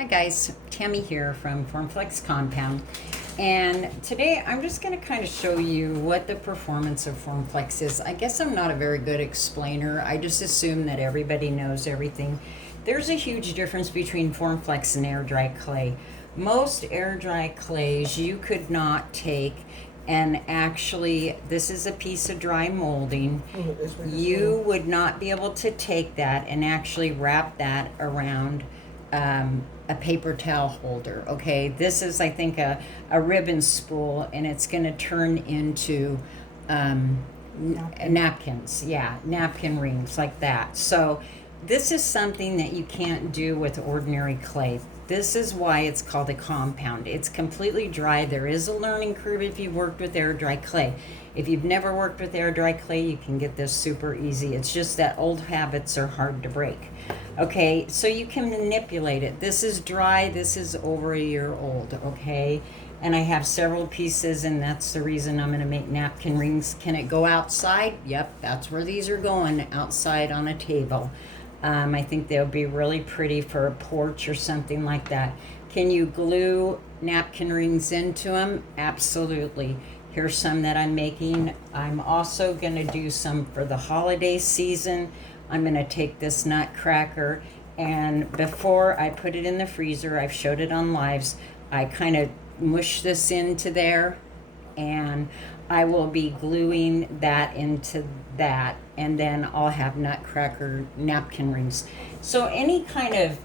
Hi guys, Tammy here from FormFlex Compound, and today I'm just going to kind of show you what the performance of FormFlex is. I guess I'm not a very good explainer. I just assume that everybody knows everything. There's a huge difference between FormFlex and air dry clay. Most air dry clays you could not take and actually, this is a piece of dry molding. You would not be able to take that and actually wrap that around a paper towel holder. Okay, this is, I think, a ribbon spool, and it's going to turn into napkins. Yeah, napkin rings like that. So this is something that you can't do with ordinary clay. This is why it's called a compound. It's completely dry. There is a learning curve if you've worked with air dry clay. If you've never worked with air dry clay, you can get this super easy. It's just that old habits are hard to break. Okay, so you can manipulate it. This is dry. This is over a year old. Okay, and I have several pieces, and that's the reason I'm going to make napkin rings. Can it go outside? Yep, that's where these are going, outside on a table. I think they'll be really pretty for a porch or something like that. Can you glue napkin rings into them? Absolutely. Here's some that I'm making. I'm also going to do some for the holiday season. I'm going to take this nutcracker, and before I put it in the freezer, I've showed it on lives, I kind of mush this into there, and I will be gluing that into that, and then I'll have nutcracker napkin rings. So any kind of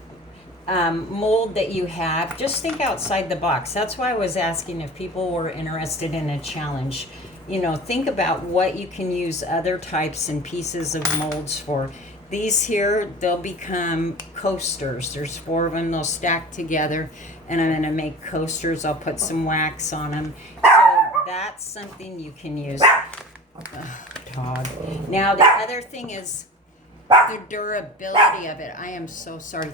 mold that you have, just think outside the box. That's why I was asking if people were interested in a challenge. You know, think about what you can use other types and pieces of molds for. These here, they'll become coasters. There's 4 of them. They'll stack together, and I'm going to make coasters. I'll put some wax on them. So that's something you can use. Dog. Now, the other thing is the durability of it. I am so sorry.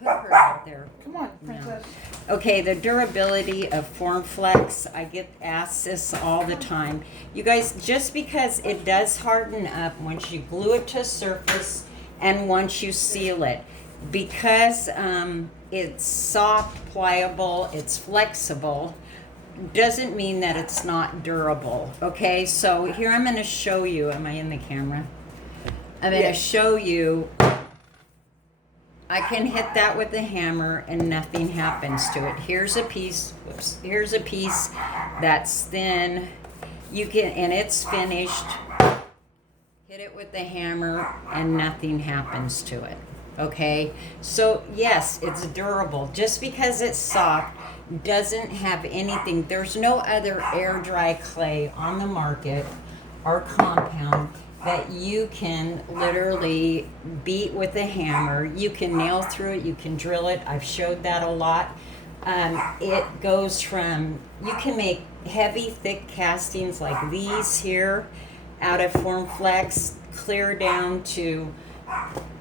Put her out there. Come on, princess. No. Okay, the durability of FormFlex. I get asked this all the time. You guys, just because it does harden up once you glue it to a surface and once you seal it, because it's soft, pliable, it's flexible, doesn't mean that it's not durable. Okay, so here I'm going to show you. Am I in the camera? I'm going to show you. I can hit that with a hammer and nothing happens to it. Here's a piece. Whoops. Here's a piece that's thin. You can, and it's finished. Hit it with the hammer and nothing happens to it. Okay? So yes, it's durable. Just because it's soft doesn't have anything. There's no other air dry clay on the market or compound that you can literally beat with a hammer. You can nail through it, you can drill it. I've showed that a lot. It goes from, you can make heavy, thick castings like these here out of FormFlex, clear down to,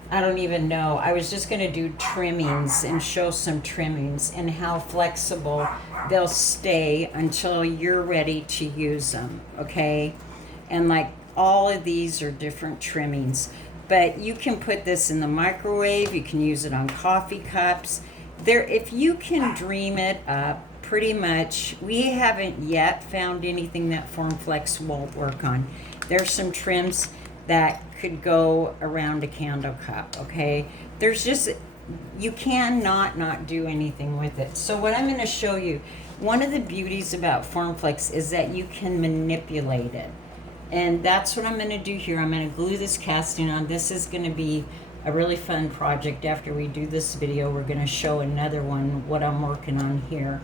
I don't even know. I was just going to do trimmings and show some trimmings and how flexible they'll stay until you're ready to use them, okay? And like, all of these are different trimmings, but you can put this in the microwave. You can use it on coffee cups. There, if you can dream it up, pretty much, we haven't yet found anything that FormFlex won't work on. There's some trims that could go around a candle cup, okay? There's just, you cannot not do anything with it. So what I'm going to show you, one of the beauties about FormFlex is that you can manipulate it. And that's what I'm going to do here. I'm going to glue this casting on. This is going to be a really fun project. After we do this video, we're going to show another one, what I'm working on here.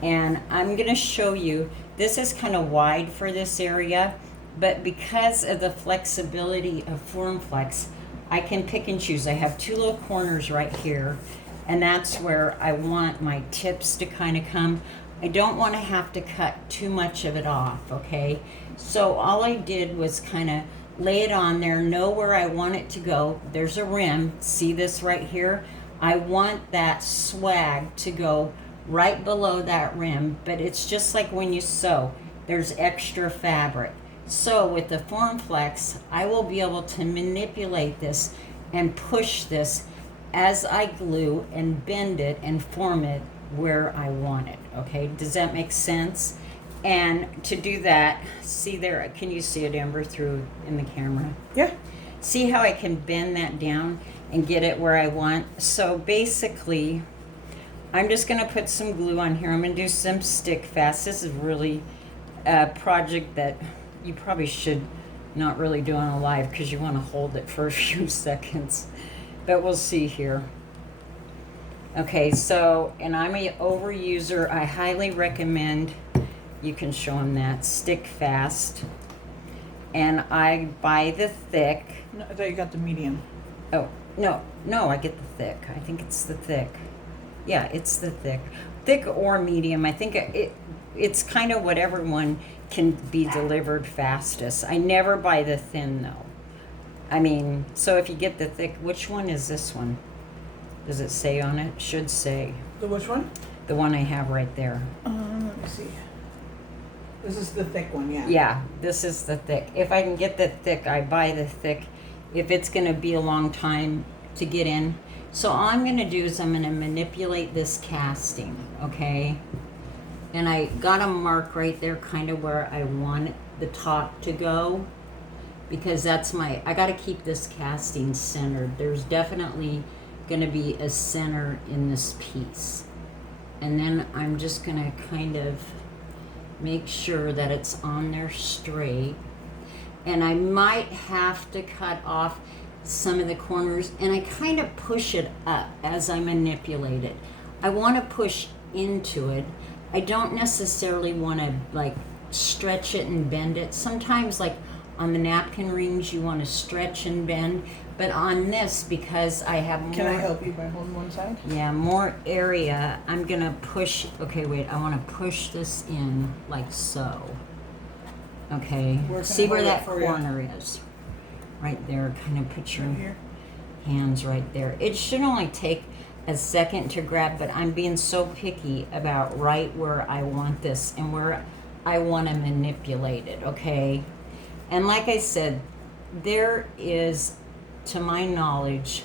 And I'm going to show you, this is kind of wide for this area, but because of the flexibility of FormFlex, I can pick and choose. I have 2 little corners right here, and that's where I want my tips to kind of come. I don't want to have to cut too much of it off, okay? So all I did was kind of lay it on there, know where I want it to go. There's a rim. See this right here? I want that swag to go right below that rim, but it's just like when you sew. There's extra fabric. So with the FormFlex, I will be able to manipulate this and push this as I glue and bend it and form it where I want it. Okay, does that make sense? And to do that, see there, can you see it, Amber, through in the camera? Yeah. See how I can bend that down and get it where I want? So basically, I'm just gonna put some glue on here. I'm gonna do some stick fast. This is really a project that you probably should not really do on a live because you want to hold it for a few seconds. But we'll see here. Okay, so, and I'm a overuser. I highly recommend, you can show them that, stick fast. And I buy the thick. No, I thought you got the medium. Oh, no, I get the thick. I think it's the thick. Yeah, it's the thick. Thick or medium. I think it's kind of whatever one can be delivered fastest. I never buy the thin though. I mean, so if you get the thick, which one is this one? Does it say on it? Should say. The which one? The one I have right there. Let me see. This is the thick one, yeah. Yeah, this is the thick. If I can get the thick, I buy the thick. If it's going to be a long time to get in. So all I'm going to do is I'm going to manipulate this casting, okay? And I got a mark right there kind of where I want the top to go. Because that's I got to keep this casting centered. There's definitely going to be a center in this piece. And then I'm just going to kind of make sure that it's on there straight. And I might have to cut off some of the corners, and I kind of push it up as I manipulate it. I want to push into it. I don't necessarily want to like stretch it and bend it. Sometimes like on the napkin rings you want to stretch and bend, but on this, because I have more... Can I help you by holding one side? Yeah, more area. I'm going to push... Okay, wait. I want to push this in like so. Okay. See where that corner is. Right there. Kind of put your hands right there. It should only take a second to grab, but I'm being so picky about right where I want this and where I want to manipulate it, okay? And like I said, there is, to my knowledge,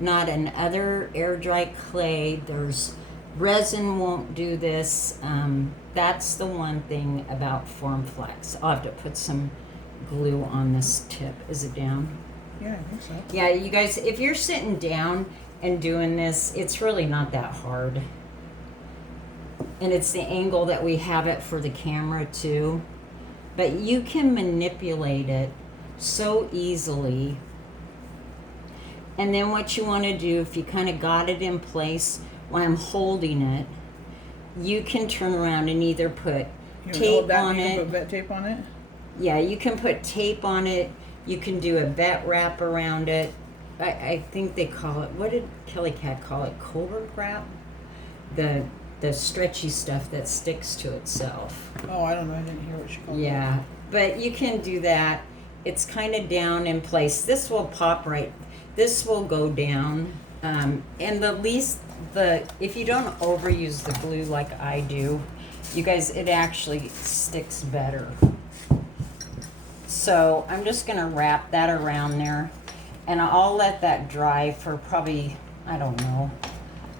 not another air dry clay. There's resin won't do this. That's the one thing about Formflex. I'll have to put some glue on this tip. Is it down? Yeah, I think so. Yeah, you guys, if you're sitting down and doing this, it's really not that hard. And it's the angle that we have it for the camera too. But you can manipulate it so easily. And then what you want to do, if you kind of got it in place while I'm holding it, you can turn around and either put tape on it. Put vet tape on it? Yeah, you can put tape on it. You can do a vet wrap around it. I think they call it, what did Kelly Cat call it? Covert wrap? The stretchy stuff that sticks to itself. Oh, I don't know. I didn't hear what she called it. Yeah, but you can do that. It's kind of down in place. This will pop right. This will go down. And if you don't overuse the glue like I do, you guys, it actually sticks better. So I'm just going to wrap that around there. And I'll let that dry for probably, I don't know,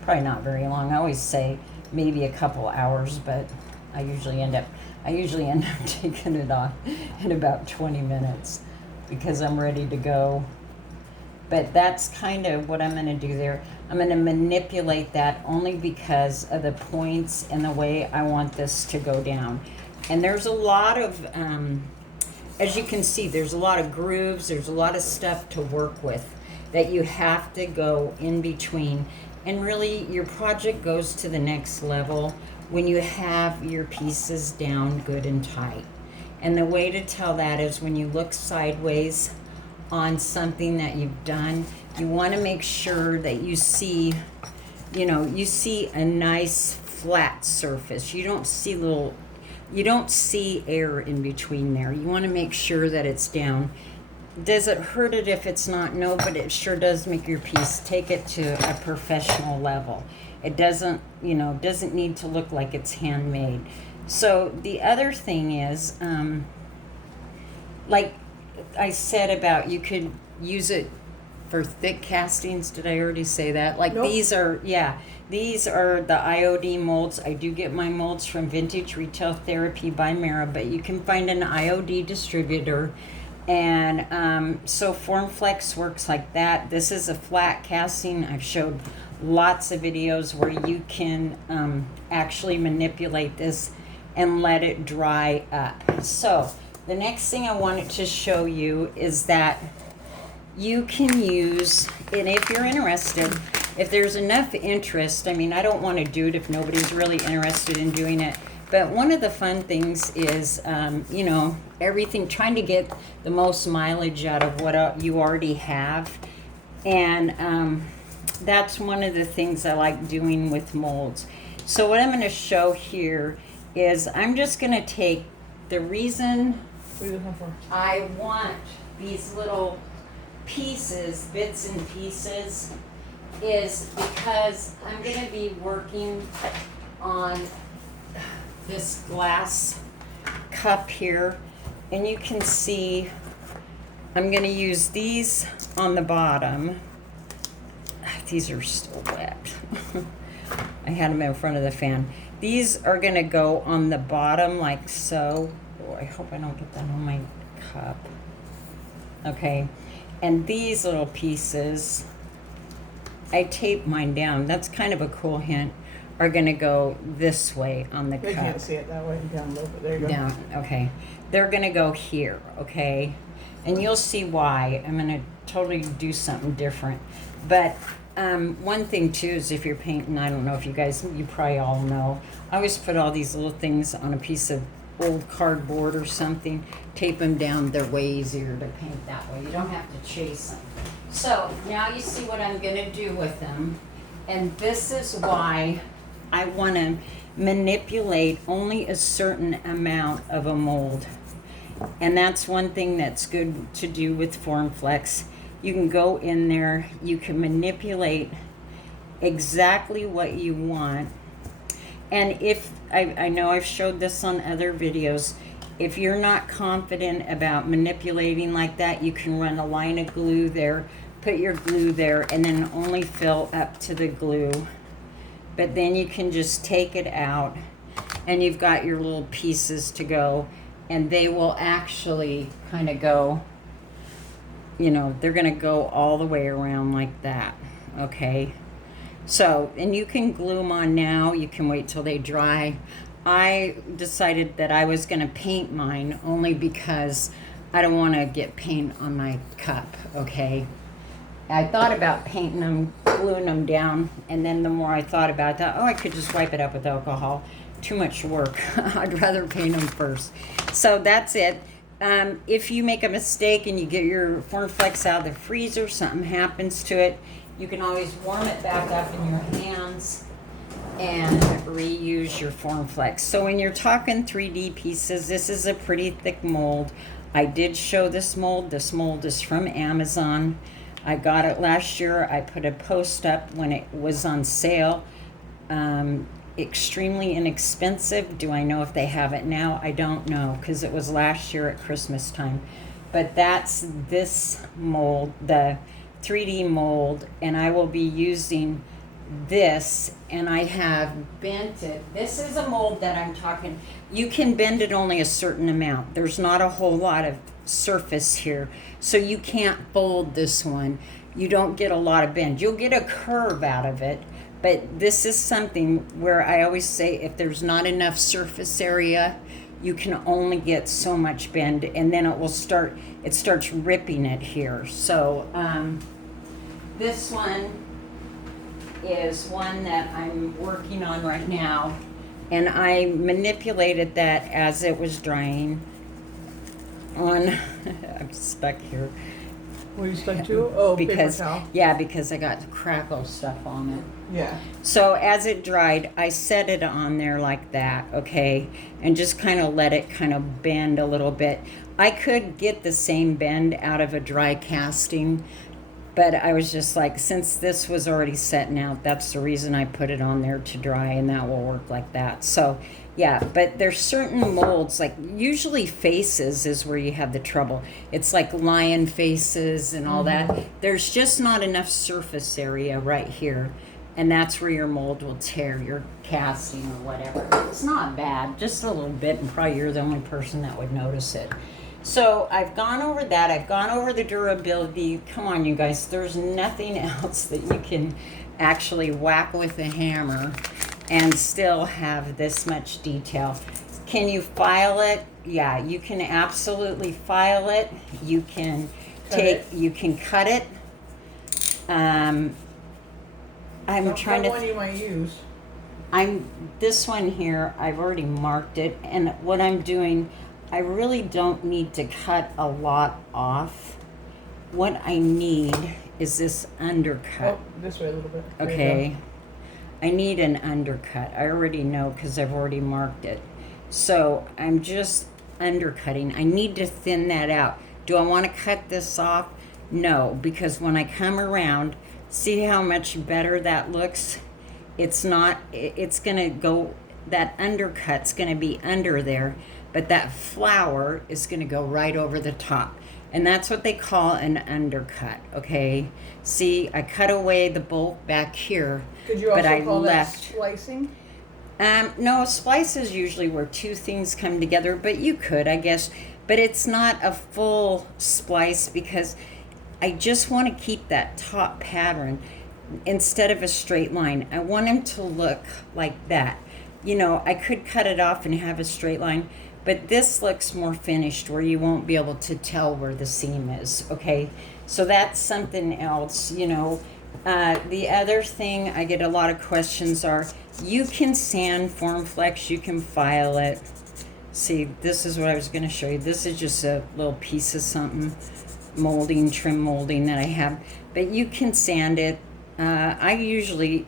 probably not very long. I always say maybe a couple hours, but I usually end up taking it off in about 20 minutes because I'm ready to go. But that's kind of what I'm going to do there. I'm going to manipulate that only because of the points and the way I want this to go down. And there's a lot of, as you can see, there's a lot of grooves. There's a lot of stuff to work with that you have to go in between. And really, your project goes to the next level when you have your pieces down good and tight. And the way to tell that is when you look sideways on something that you've done, you want to make sure that you see, you see a nice flat surface. You don't see air in between there. You want to make sure that it's down. Does it hurt it if it's not? No, but it sure does make your piece take it to a professional level. It doesn't need to look like it's handmade. So the other thing is, like I said about, you could use it for thick castings. Did I already say that? Like Nope. these are, yeah, these are the IOD molds. I do get my molds from Vintage Retail Therapy by Mara, but you can find an IOD distributor. And so FormFlex works like that. This is a flat casting. I've showed lots of videos where you can actually manipulate this and let it dry up. So the next thing I wanted to show you is that you can use, and if you're interested, if there's enough interest, I mean, I don't want to do it if nobody's really interested in doing it. But one of the fun things is, you know, everything, trying to get the most mileage out of what you already have. And that's one of the things I like doing with molds. So what I'm going to show here is I'm just going to take the reason What are you looking for? I want these little pieces, bits and pieces, is because I'm going to be working on this glass cup here, and you can see I'm going to use these on the bottom. These are still wet. I had them in front of the fan. These are going to go on the bottom like so. Oh, I hope I don't get that on my cup. Okay, and these little pieces, I tape mine down. That's kind of a cool hint. Are going to go this way on the They cup. can't see it that way. Down a little bit. There you go. Down, okay. They're going to go here, okay? And you'll see why. I'm going to totally do something different. But one thing, too, is if you're painting, I don't know if you guys, you probably all know, I always put all these little things on a piece of old cardboard or something, tape them down. They're way easier to paint that way. You don't have to chase them. So now you see what I'm going to do with them. And this is why I want to manipulate only a certain amount of a mold. And that's one thing that's good to do with FormFlex. You can go in there, you can manipulate exactly what you want. And if, I know I've showed this on other videos, if you're not confident about manipulating like that, you can run a line of glue there, put your glue there, and then only fill up to the glue. But then you can just take it out and you've got your little pieces to go, and they will actually kind of go, you know, they're going to go all the way around like that, okay? So, and you can glue them on now, you can wait till they dry. I decided that I was going to paint mine only because I don't want to get paint on my cup, okay? I thought about painting them, gluing them down, and then the more I thought about that, oh, I could just wipe it up with alcohol. Too much work. I'd rather paint them first. So that's it. If you make a mistake and you get your FormFlex out of the freezer, something happens to it, you can always warm it back up in your hands and reuse your FormFlex. So when you're talking 3D pieces, this is a pretty thick mold. I did show this mold. This mold is from Amazon. I got it last year. I put a post up when it was on sale. Extremely inexpensive. Do I know if they have it now? I don't know, because it was last year at Christmas time. But that's this mold, the 3D mold, and I will be using this, and I have bent it. This is a mold that I'm talking, you can bend it only a certain amount. There's not a whole lot of surface here, so you can't fold this one. You don't get a lot of bend. You'll get a curve out of it, but this is something where I always say if there's not enough surface area, you can only get so much bend, and then it starts ripping it here. So this one is one that I'm working on right now, and I manipulated that as it was drying on I'm stuck here What are you stuck to? Oh, because paper towel. yeah, because I got crackle stuff on it. Yeah. So as it dried, I set it on there like that, okay, and just kind of let it kind of bend a little bit. I could get the same bend out of a dry casting, But I was just like, since this was already setting out, that's the reason I put it on there to dry, and that will work like that. So, yeah, but there's certain molds, like usually faces is where you have the trouble. It's like lion faces and all that. There's just not enough surface area right here. And that's where your mold will tear, your casting or whatever. It's not bad, just a little bit, and probably you're the only person that would notice it. So I've gone over that. I've gone over the durability. Come on, you guys. There's nothing else that you can actually whack with a hammer and still have this much detail. Can you file it? Yeah, you can absolutely file it. You can you can cut it. I'm trying to. What one you might use? This one here, I've already marked it, and what I'm doing, I really don't need to cut a lot off. What I need is this undercut. Oh, this way a little bit. There you Okay. I need an undercut. I already know because I've already marked it. So I'm just undercutting. I need to thin that out. Do I want to cut this off? No, because when I come around, see how much better that looks? It's not, it's going to go, that undercut's going to be under there, but that flower is going to go right over the top. And that's what they call an undercut, okay? See, I cut away the bulk back here, Could you but also I call left. that splicing? No, a splice is usually where two things come together, but you could, I guess. But it's not a full splice because I just want to keep that top pattern instead of a straight line. I want them to look like that. You know, I could cut it off and have a straight line, but this looks more finished where you won't be able to tell where the seam is, okay? So that's something else, you know. The other thing I get a lot of questions are, you can sand Formflex, you can file it. See, this is what I was going to show you. This is just a little piece of something, molding, trim molding that I have. But you can sand it. I usually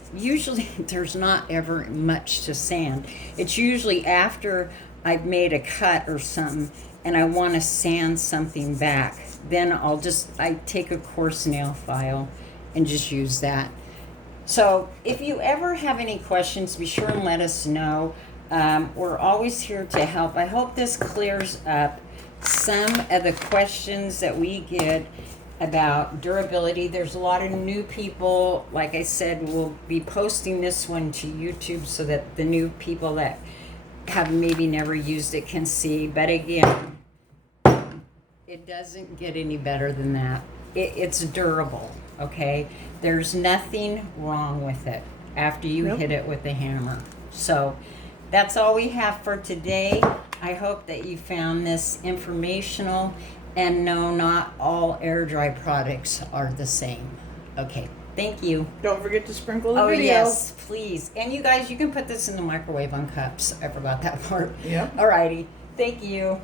there's not ever much to sand. It's usually after I've made a cut or something and I want to sand something back. Then I take a coarse nail file and just use that. So if you ever have any questions, be sure and let us know. We're always here to help. I hope this clears up some of the questions that we get about durability. There's a lot of new people. Like I said, we'll be posting this one to YouTube so that the new people that have maybe never used it can see. But again, it doesn't get any better than that. It's durable, okay? There's nothing wrong with it after you hit it with the hammer. So that's all we have for today. I hope that you found this informational, and no, not all air dry products are the same. Okay, thank you. Don't forget to sprinkle the Oh video. yes, please. And you guys, you can put this in the microwave on cups. I forgot that part. Yep. Alrighty, thank you.